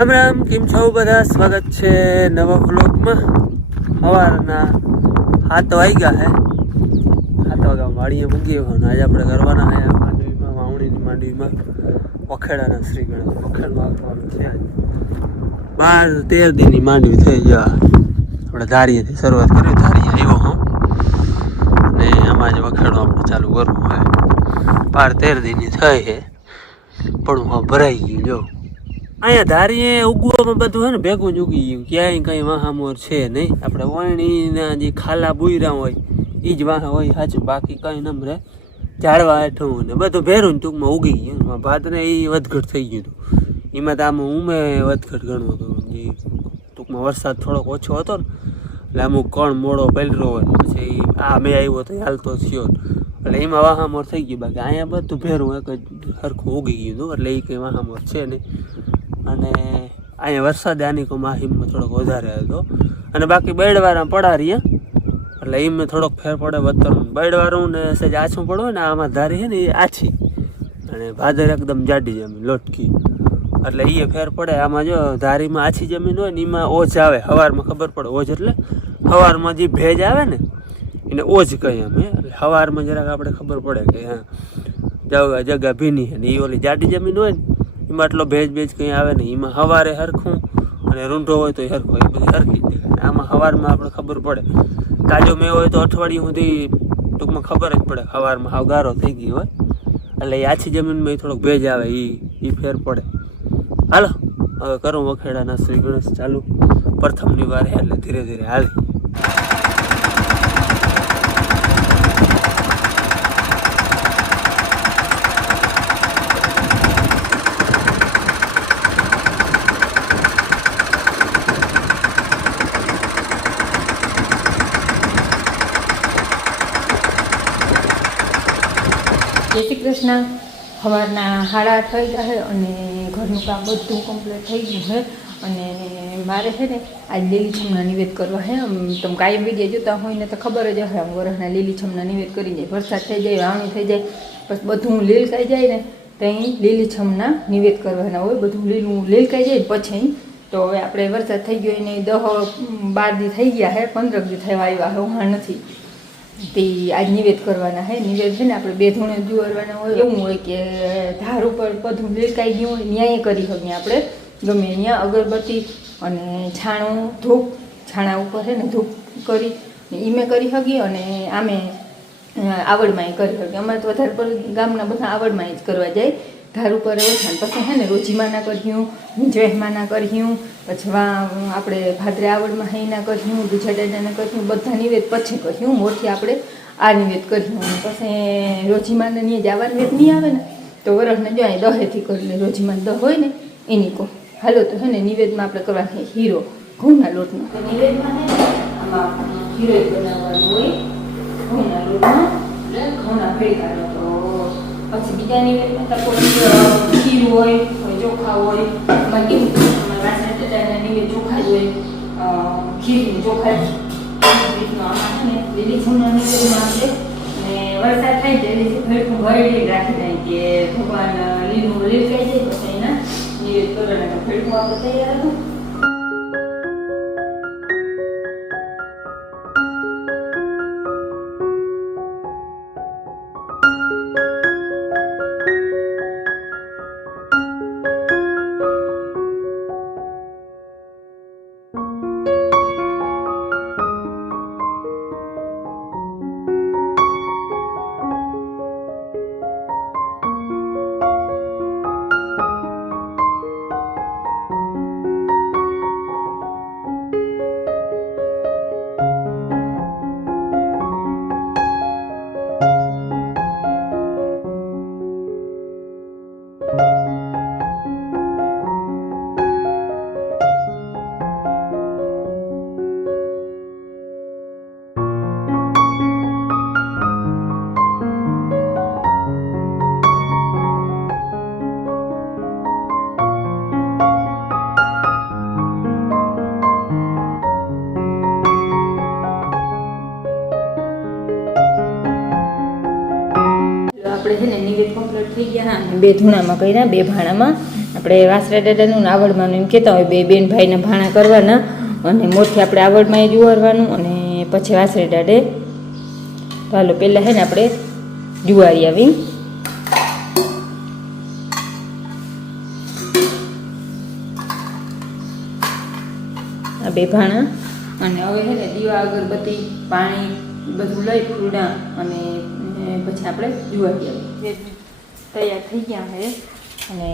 રામ રામ, કેમ છો બધા? સ્વાગત છે નવા વ્લોગમાં. સવારના 7 વાગ્યા છે. 7 વાગ્યા વાડીએ મૂકી જવાનું. આજે આપણે કરવાના છે માંડવીમાં, વાવણીની માંડવીમાં વખેડાના શ્રી ગણેશ વખેડમાં આપવાનું છે. 12-13 દીની માંડવી થઈ ગયા. આપણે ધારીએથી શરૂઆત કરી, ધારીએ આવ્યો હું ને આમાં જ વખેડો આપણે ચાલુ કરવું હોય. 12-13 દીની થઈ છે પણ હું ભરાઈ ગયું. જો અહીંયા ધારીએ ઉગવામાં બધું છે ને ભેગું જ ઉગી ગયું. ક્યાંય કંઈ વાહામોર છે નહીં. આપણે વણીના જે ખાલા બુયરા હોય એ જ વાહા હોય સાચું, બાકી કંઈ ન રહે. ઝાડવા હેઠું ને બધું ભેરું ને ટૂંકમાં ઉગી ગયું. ભાતને એ વધઘટ થઈ ગયું હતું. એમાં તો આમાં ઉમે વધઘટ ઘણું હતું. જે ટૂંકમાં વરસાદ થોડોક ઓછો હતો ને એટલે અમુક કણ મોડો પહેલો હોય, પછી આ મેં આવ્યો તો હાલતો થયો એટલે એમાં વાહામોર થઈ ગયું. બાકી અહીંયા બધું ભેરું એક જ સરખું ઉગી ગયું હતું એટલે એ કંઈ વાહામોર છે નહીં. અને અહીંયા વરસાદ આની કો માહિમમાં થોડોક વધારે હતો. અને બાકી બેડવાળા પડા રહ્યા એટલે એમાં થોડોક ફેર પડે. વતન બેડવાળું ને સહેજ આછું પડવું ને આમાં ધારી છે ને એ આછી અને ભાદર એકદમ જાડી જમીન લોટકી એટલે એ ફેર પડે. આમાં જો ધારીમાં આછી જમીન હોય ને એમાં ઓછ આવે. સવારમાં ખબર પડે ઓછ એટલે સવારમાં જે ભેજ આવે ને એને ઓછ કહીએ અમે. એટલે સવારમાં જરાક આપણે ખબર પડે કે હા જગા ભીની છે ને એ ઓલી જાડી જમીન હોય ને એમાં એટલો ભેજ કંઈ આવે નહીં. એમાં સવારે હરખું અને રૂંઢો હોય તો એ હરખો, એ બધી હરખી જ દેખાય. આમાં સવારમાં આપણે ખબર પડે. તાજો મેં હોય તો અઠવાડિયું સુધી ટૂંકમાં ખબર જ પડે. સવારમાં હાવ ગારો થઈ ગયો હોય એટલે એ આછી જમીનમાં થોડોક ભેજ આવે એ ફેર પડે. હાલો હવે કરું વખેડાના શ્રી ગણેશ ચાલુ. પ્રથમની વાર એટલે ધીરે ધીરે હાલી. જય શ્રી કૃષ્ણ. સવારના 8:30 થઈ ગયા છે અને ઘરનું કામ બધું કમ્પ્લીટ થઈ ગયું છે. અને મારે છે ને આજ લીલીછમના નિવેદ કરવા છે. તમે કાયમ વિડીયો જોતા હોય ને તો ખબર જ હશે. વરસના લીલીછમના નિવેદ કરી જાય. વરસાદ થઈ જાય, વાવણી થઈ જાય, પછી બધું લીલકાઈ જાય ને તો અહીં લીલીછમના નિવેદ કરવાના હોય. બધું લીલકાઈ જાય પછી તો હવે આપણે વરસાદ થઈ ગયો એને 10-12 દી થઈ ગયા છે, 15 દી થવા આવ્યા છે, ઉહાણ નથી. તે આજ નિવેદ કરવાના છે. નિવેદ છે ને આપણે 2 ધૂણે દુવારવાના હોય. એવું હોય કે ધાર ઉપર બધું લીલકાઈ ગયું હોય ન્યાય કરી શકીએ આપણે ગમે ત્યાં અગરબત્તી અને છાણું ધૂપ, છાણા ઉપર છે ને ધૂપ કરી ઈમે કરી શકીએ અને આમે આવડમાં કરી શકીએ. અમારે તો વધારે પર ગામના બધા આવડમાં જ કરવા જાય. ધાર ઉપર ઓછાને પછી છે ને રોજીમાના કર્યું, જહેમાના કર્યું, પછી આપણે ભાદરે આવડમાં હૈના કર્યું, દુજાડાના કર્યું, બધા નિવેદ પછી કર્યું. મોરથી આપણે આ નિવેદ કર્યું. પછી રોજીમાને નહીં જ આવા નિવેદ નહીં આવે ને તો વરસને જો અહીં દહેથી કરી લે. રોજીમાન દહ હોય ને એની કો હાલો તો હે ને નિવેદમાં આપણે કરવાનું હીરો ઘઉંના લોટનો. નિવેદમાં છે ને આમાં હીરો બનાવવાનું હોય ઘઉંના લોટનો એટલે ઘઉંના ભેગાનો. તો પછી બીજા નિવેદમાં તો કોઈ ખીર હોય, ચોખા હોય, બાકી વાસણ ટટાના નિવેદ ચોખા જ હોય, ખીરની ચોખા જ રીતનો આમાં છે ને લીલીછમના નિવેદમાં છે. ને વરસાદ થાય છે એટલે ભેટનું ભરેલી રાખી જાય કે ભગવાન લીલું લીલકાઈ જાય પછી એના નિવેદ કરવાના. ભેટનું આપણે તૈયાર હતું. આપણે છે ને નિવેદ કમ્પ્લીટ થઈ ગયા. 2 ધૂણામાં કર્યા, 2 ભાણામાં આપણે વાસરા દાદાનું આવડવાનું એમ કહેતા હોય, બે બેન ભાઈના ભાણા કરવાના અને મોરથી આપણે આવડમાં જ ઉવારવાનું અને પછી વાસરે દાડે. તો હાલો પહેલાં છે ને આપણે જુવારી આવી આ બે ભાણા અને હવે છે ને દીવા અગરબત્તી પાણી બધું લઈ ફૂલડા અને પછી આપણે જુવારી આવી તૈયાર થઈ ગયા છે અને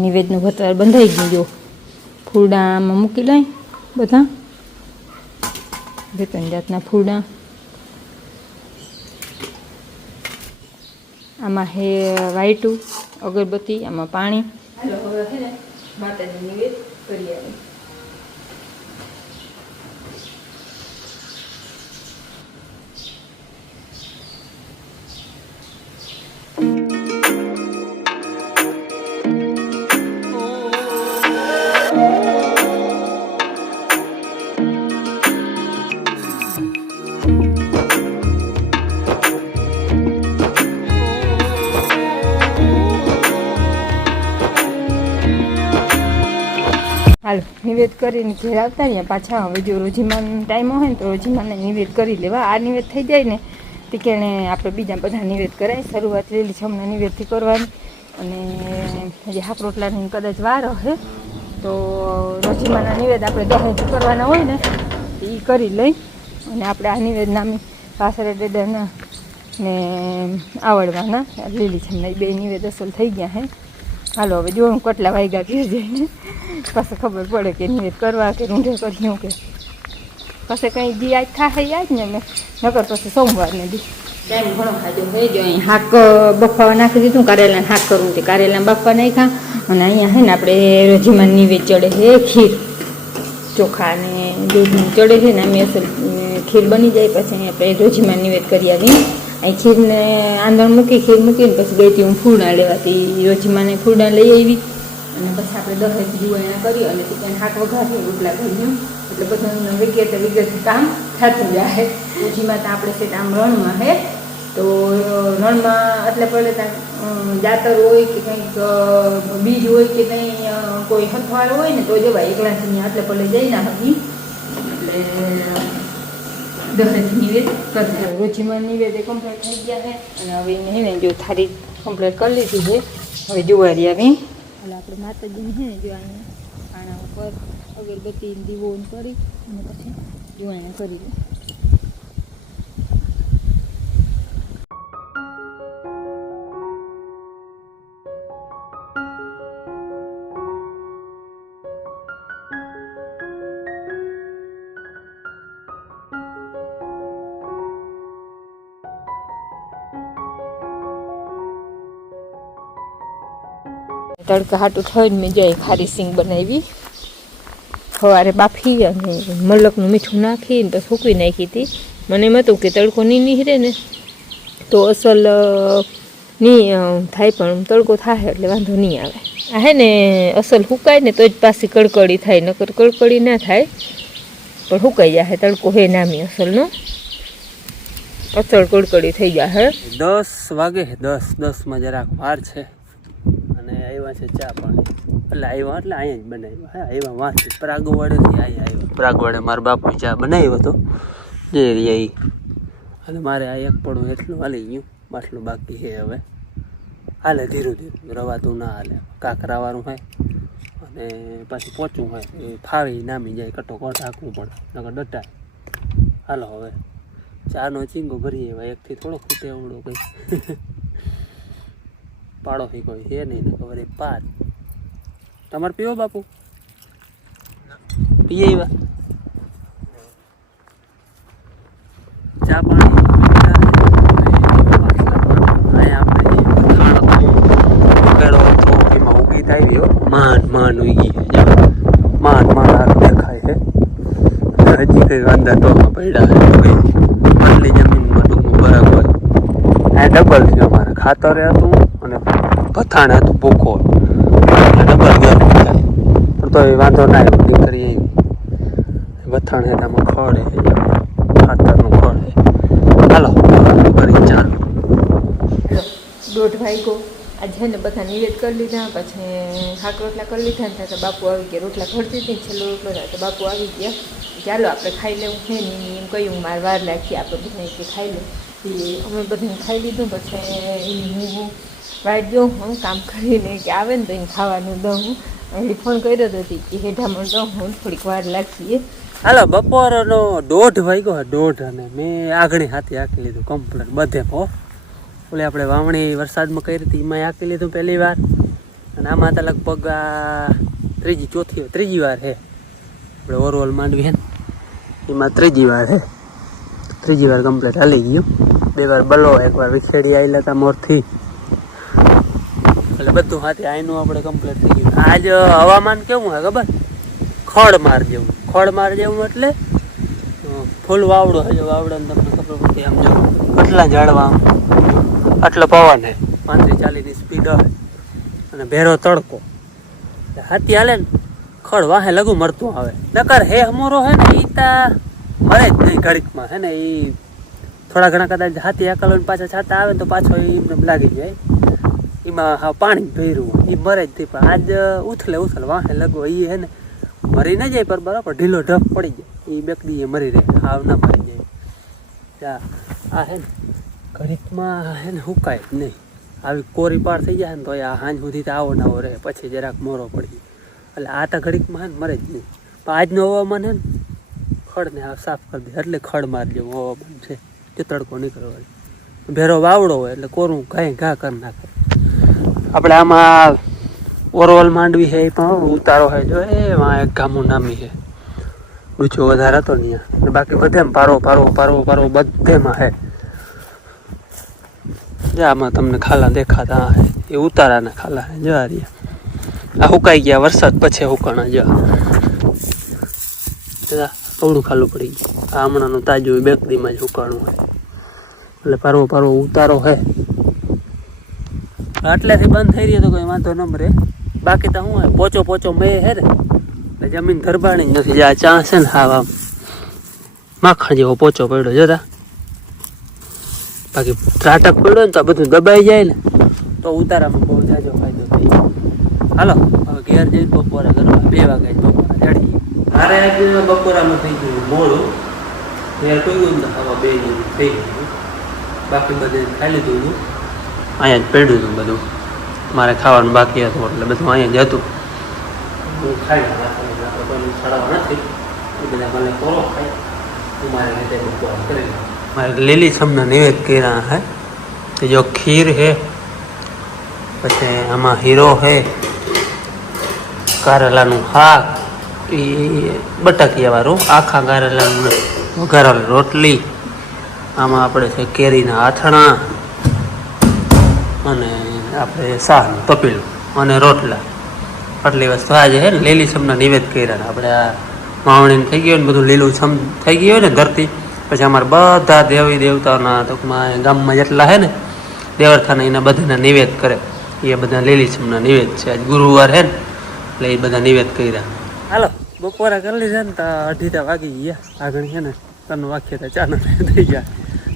નિવેદનું ભતવાર બંધાઈ ગયું. જો ફૂલડામાં મૂકી લઈ બધા બે ત્રણ જાતના ફૂલડા. આમાં હે વાઈટું અગરબત્તી, આમાં પાણી. હાલો હવે છે ને માતાજી નિવેદ કરી આવી. હાલો નિવેદ કરીને ઘેર આવતા રહ્યા પાછા. હવે જો રોજીમાનો ટાઈમ હોય ને તો રોજીમાને નિવેદ કરી લેવા. આ નિવેદ થઈ જાય ને તે કેણે આપણે બીજા બધા નિવેદ કરાય. શરૂઆત લીલી છમના નિવેદથી કરવાની અને હજી હાક રોટલાની કદાચ વાર હશે તો રોજીમાના નિવેદ આપણે દહેજ કરવાના હોય ને એ કરી લઈ અને આપણે આ નિવેદ નામે વાસરે દાદાના ને આવડવાના લીલી છમના બે નિવેદ અસલ થઈ ગયા હે. હાલો હવે જોઉં કેટલા વાગ્યા ઘેર જઈને પછી ખબર પડે કે નિવેદ કરવા કે રૂંઢે કર્યું કે પછી કંઈ જી આજ થાય યાદ ને મેં નકર પછી સોમવારને દી ટાઈમ ઘણો ખાજો થઈ ગયો. અહીં હાક બફાવા નાખી દીધું, કારેલાને હાક કરવું તે કારેલા બફવા નાખ્યા અને અહીંયા છે ને આપણે રોજીમાં નિવેદ ચડે છે ખીર ચોખા અને દૂધનું ચડે છે ને અમે અસલ ખીર બની જાય પછી આપણે રોજીમાં નિવેદ કરી આવી. અહીં ખીરને આંધણ મૂકી ખીર મૂકીને પછી ગઈ હતી હું ફૂલડા લેવાથી રોજીમાને ફૂલડા લઈ આવી અને પછી આપણે દહેજ જુવાણા કરી અને ચિકન હાક વઘારી રોટલા કર્યું એટલે બધું વિગત કામ થતું જાય. રોજીમાં તો આપણે સેટ આમ રણમાં હે તો રણમાં એટલે પડે ત્યાં જાતર હોય કે કંઈક બીજ હોય કે કંઈ કોઈ હથવાળ હોય ને તો જવાય. એકલાથી એટલે પડે જઈ ના હતી એટલે દહેજ નિવેદ કરતા. રોજીમાં નિવેદ એ કમ્પ્લીટ થઈ ગયા છે અને હવે એને જો થાળી કમ્પ્લીટ કરી લીધી છે. હવે જુવારી આવી એટલે આપણે માતાજીને છે ને જો અહીંયા પાણા ઉપર અગરબત્તી દીવો કરી અને પછી જુવાણા કરી દે. તડકા હાટું થઈને મેં જઈ ખારી સિંગ બનાવી સવારે બાફી અને મલકનું મીઠું નાખીને તો સૂકવી નાખી હતી. મને એમ હતું કે તડકો નહીં નીકળે ને તો અસલ નહીં થાય પણ તડકો થાય એટલે વાંધો નહીં આવે. આ હે ને અસલ સુકાય ને તો જ પાછી કડકડી થાય, નકર કડકડી ના થાય પણ સુકાઈ જાય. તડકો હે નામી અસલનો અસલ કડકડી થઈ જાય. 10 વાગે 10:10 જરાક વાર છે અને આવ્યા છે ચા પાણી. એટલે આવ્યા એટલે અહીંયા જ બનાવ્યા. હા આવ્યા વાંચી પ્રાગવાડેથી અહીંયા આવ્યા. પ્રાગવાડે મારા બાપુ ચા બનાવ્યો હતો જે રહી અને મારે આ એક પડું એટલું હાલી ગયું, બાટલું બાકી છે. હવે હાલે ધીરું ધીરું, રવાતું ના હાલે, કાકરાવાળું હોય અને પાછું પોચું હોય એ ફાવી નામી જાય, કટોકટ હાંકવું પડે નકર ડટાય. હાલો હવે ચાનો ચીંગો ભરીએ. એવા એકથી થોડો ખૂટે એવડો કંઈ પાડોશી કોઈ છે નહીં ને ખબર એ પાર. તમારે પીવો બાપુ? પીએ એવા ચા પાણી માન ઉગી માન દેખાય છે. હજી કઈ વાંધા ટોમાં પડ્યા છે આટલી જમીનમાં ટૂંકમાં બરાબર. આ ડબલ છે અમારે, ખાતર હતું અને ભથાણ હતું ભૂખો એટલે ડબલ ગરમ થાય પણ તો એ વાંધો ના આવ્યો. દીકરી એવી ભથાણ એનામાં ખડે ખાતરનું ખડે. હાલો કરી ચાલો. 1:30 વાગ્યો આજે છે ને બધા નિવેદ કરી લીધા, પછી શાક રોટલા કરી લીધા ને તો બાપુ આવી ગયા. રોટલા ઘડતી હતી, છેલ્લો રોટલો થાય તો બાપુ આવી ગયા. ચાલો આપણે ખાઈ લેવું છે ને એમ કહ્યું, મારે વાર લાગી, આપણે બધા કે ખાઈ લે. અમે બધાને ખાઈ લીધું. પછી હું વાટ દઉં, હું કામ કરીને કે આવે ને તો એને ખાવાનું દઉં. એટલે ફોન કર્યો હતો કે હેઠામાં દઉં હું, થોડીક વાર લાગીએ. હાલો, બપોરનો 1:30 વાગ્યો, 1:30, અને મેં આગળી હાથી હાંકી લીધું કમ્પ્લેટ બધે. ઓલે આપણે વાવણી વરસાદમાં કરી હતી એમાં હાંકી લીધું પહેલી વાર, અને આમાં તો લગભગ ત્રીજી વાર છે. આપણે ઓરવલ માંડવી છે ને એમાં ત્રીજી વાર છે. ત્રીજી વાર કમ્પ્લેટ હાલી ગયું. 2 વાર બલો, 1 વાર વિખેડી આવેલા હતા મોરથી, એટલે બધું હાથે આઈનું આપણે કમ્પ્લીટ થઈ ગયું. આજ હવામાન કેવું હોય ખબર? ખડમાર જેવું. ખડમાર જેવું એટલે ફૂલ વાવડો હજુ વાવડાને તમને ખબર પડતી. આમ જો કેટલા ઝાડવા, આટલો પવન હે, 35-40ની સ્પીડ હોય, અને ભેરો તડકો. હાથી હાલે ને ખડ વાહે લઘુ મરતું આવે. નકર હે હમોરો હે ને એ તા મરે જ નહીં ઘડીકમાં. હે ને એ થોડા ઘણા કદાચ હાથી હાકલો ને પાછા છાતા આવે ને તો પાછો એમને લાગી જાય. એમાં હા પાણી ભર્યું એ મરે જ થઈ. પણ આજ ઉથલે વાહે લગો એ હે ને મરી ન જાય, પર બરાબર ઢીલો ઢપ પડી જાય. એ બેકડી મરી રહે, હાવ ના મરી જાય. આ હે ને ઘડીકમાં હે ને હુકાય જ નહીં. આવી કોરી પાર થઈ જાય ને તો આ હાંજ સુધી તો આવો નાવો રહે, પછી જરાક મોરો પડી. એટલે આ તો ઘડીકમાં હે ને મરે જ નહીં. પણ આજનું હવામાન હે ને ખડને સાફ કરી દે, એટલે ખડ માર જેવું હવામાન છે. તે તડકો નીકળવાની ભેરો વાવડો હોય એટલે કોરું ઘા કરી નાખે. આપણે આમાં ઓરવલ માંડવી છે એ પણ ઉતારો છે. જો એમાં એક ગામું નામી છે, ડૂચો વધારે હતો ને ત્યાં. બાકી બધેમાં પારો બધેમાં છે. આમાં તમને ખાલા દેખાતા હે, એ ઉતારાના ખાલા હે. જો આ હુકાઈ ગયા વરસાદ પછી હુકાણા. જો અવડું ખાલું પડી ગયું. આ હમણાંનું તાજું બેકડીમાં જ હુકાણું હોય, એટલે પારો ઉતારો હે. આટલેથી બંધ થઈ રહ્યો તો કોઈ વાંધો ન મરે. બાકી તો શું હોય, પોચો મેં હે ને એટલે જમીન ધરબાણી જ નથી. આ ચા છે ને હા માખણ જેવો પોચો પડ્યો જતા. બાકી ત્રાટક પડ્યો ને તો બધું દબાઈ જાય ને તો ઉતારામાં બહુ જાજો ફાયદો થઈ જાય. હાલો હવે ઘેર જઈને બપોરા કરવા 2 વાગે બપોરા ચડી. મારે આજ બપોરામાં થઈ ગયું મોડું. ઘેર કોઈ ગયું ને હવા 2 જેવું થઈ ગયું. બાકી બધે ખાઈ લીધું હતું. અહીંયા જ પડ્યું હતું બધું. મારે ખાવાનું બાકી હતું એટલે બધું અહીંયા જ હતું. હું ખાઈ કોઈને છડાવવા નથી. એ બધા મને કોરો ખાય. હું મારે રીતે બપોરા કરી મારે લીલી છમના નિવેદ કર્યા હે. જો ખીર હે, પછી આમાં હીરો હે, કારેલાનું શાક, એ બટાકિયાવાળું આખા કારેલાનું વઘારેલ રોટલી, આમાં આપણે છે કેરીના આથણા, અને આપણે શાકનું પપીલું અને રોટલા. આટલી વસ્તુ આજે હે ને લીલી છમના નિવેદ કર્યા. આપણે આ વાવણી થઈ ગયું ને બધું લીલું છમ થઈ ગયું હોય ને ધરતી, પછી અમારે બધા દેવી દેવતાઓના ટૂંકમાં ગામમાં જેટલા છે ને દેવસ્થાન એના બધાના નિવેદ કરે. એ બધા લીલી છમના નિવેદ છે. આજ ગુરુવાર છે ને એટલે એ બધા નિવેદ કર્યા. હાલો બપોરા કરી લીધા ને તો 2:30 વાગી ગયા. આગળ છે ને 3 વાગ્યે તો ચાનો થઈ જાય.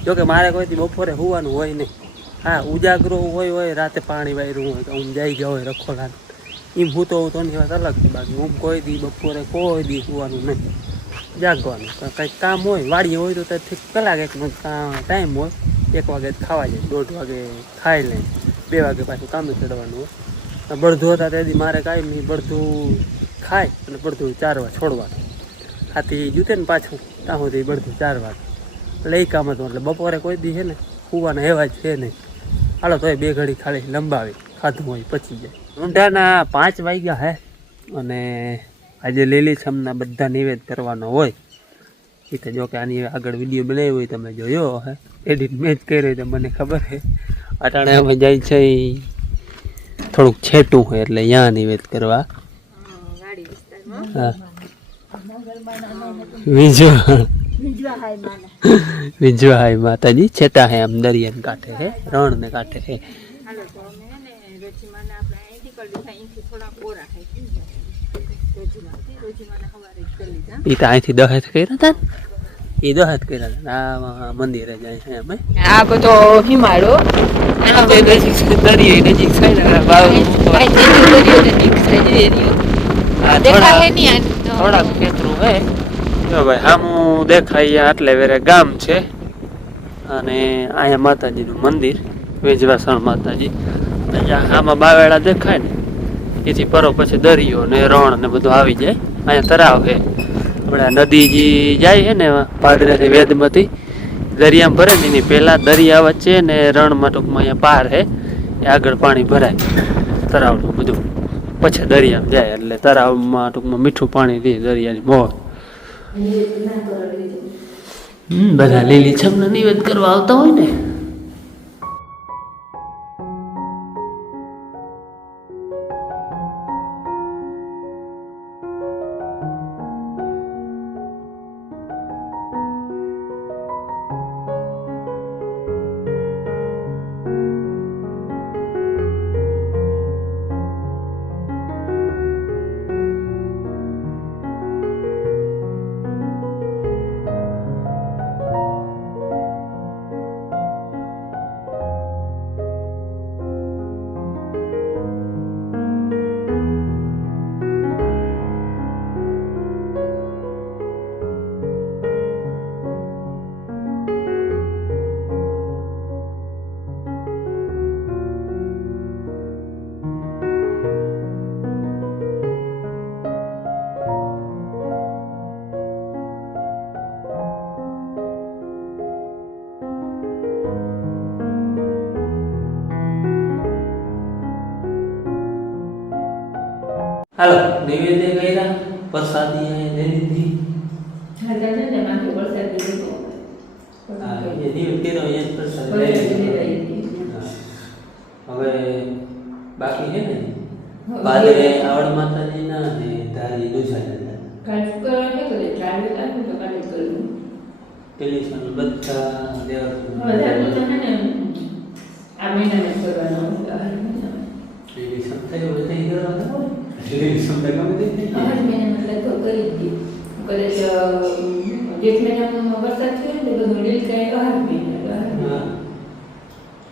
જોકે મારે કોઈથી બપોરે હોવાનું હોય નહીં. હા ઉજાગરો હોય રાતે પાણી વાયરું હોય તો હું જઈ ગયો હોય રખોલા એમ હું તો તોની વાત અલગ છે. બાકી હું કોઈ દી બપોરે કોઈ દી હોવાનું નહીં, જાગવાનું. કંઈક કામ હોય વાડીએ હોય તો ઠીક કલાક એકનો ટાઈમ હોય. 1 વાગે ખાવા જાય, 1:30 વાગે ખાઈ લે, 2 વાગે પાછું કામે ચડવાનું હોય. બળધું હતા તેથી મારે કાંઈ નહીં, બળધું ખાય અને બળધું 4 વાગે છોડવાનું. હાથી જૂતે ને પાછું ત્યાં સુધી બળધું 4 વાગે એટલે એ કામ હતું. એટલે બપોરે કોઈ દી છે ને હોવાના એવા જ છે નહીં. હાલો તોય 2 ઘડી ખાલી લંબાવી ખાધું હોય પછી જાય. ઊંઢાના 5 વાગ્યા હે, અને આજે લીલી છમના બધા નિવેદ કરવાનો હોય. એ તો જો કે આની આગળ વિડીયો બનાવ્યો હોય તમે જોયો હે, એડિટ મેચ કર્યો તો મને ખબર છે. અટાણે અમે જાય છે થોડુંક છેટું હોય એટલે અહીંયા નિવેદ કરવા. હા વિજવા હાય માતાજી છેટા હે, આમ દરિયાને કાંઠે હે, રણને કાંઠે હે. એ તો અહીંથી 10 કર્યા હતા એ દહત કર્યા હતા આ મંદિરે જાય છે અમે આ બધો હિમાળો દરિયે નજીક છે ને થોડાક ખેતરું હે જો ભાઈ આમું દેખાય આટલે વેરે ગામ છે અને અહીંયા માતાજીનું મંદિર વેજવાસણ માતાજી આમાં બાવેડા દેખાય ને એથી પરો પછી દરિયો ને રણ ને બધું આવી જાય અહીંયા તરાવ છે આપણે નદી જે જાય છે ને પાદરેથી વેદમતી દરિયામાં ભરે ને એની પહેલા દરિયા વચ્ચે ને રણમાં ટૂંકમાં અહીંયા પાર છે એ આગળ પાણી ભરાય તરાવનું બધું પછી દરિયામાં જાય એટલે તરાવમાં ટૂંકમાં મીઠું પાણી દે દરિયાની મોર બધા લીલી છમને નિવેદ કરવા આવતા હોય ને હાલો નિવેદે કર્યા પ્રસાદી લઈ લીધી હા એ નિવેદ કર્યો એ પ્રસાદી લઈ લીધી હવે બાકી છે ને પાદરે આવડ માતાજીના ને ધારી દુજાના પેલી સામે બધા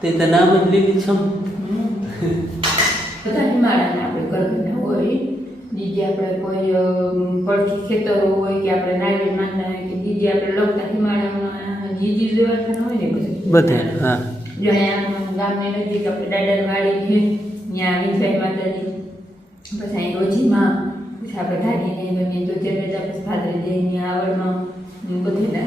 તે તો નામ જ લીલી છમ બધા હિમાલયના આપણે કરવાના હોય બીજે આપણે કોઈ પડખી ખેતરો હોય કે આપણે નારિયેળ માંગતા હોય કે બીજે આપણે લગતા હિમાલયમાં જીજી લેવાના હોય ને બધા હા જ્યાં ગામની નજીક આપણે દાદર વાડી છે ત્યાં મીઠાઈ માતાજી પછી અહીં રોજીમાં પછી આપણે ધારીને બને તો પછી ભાદરે જઈને આવડમાં બધે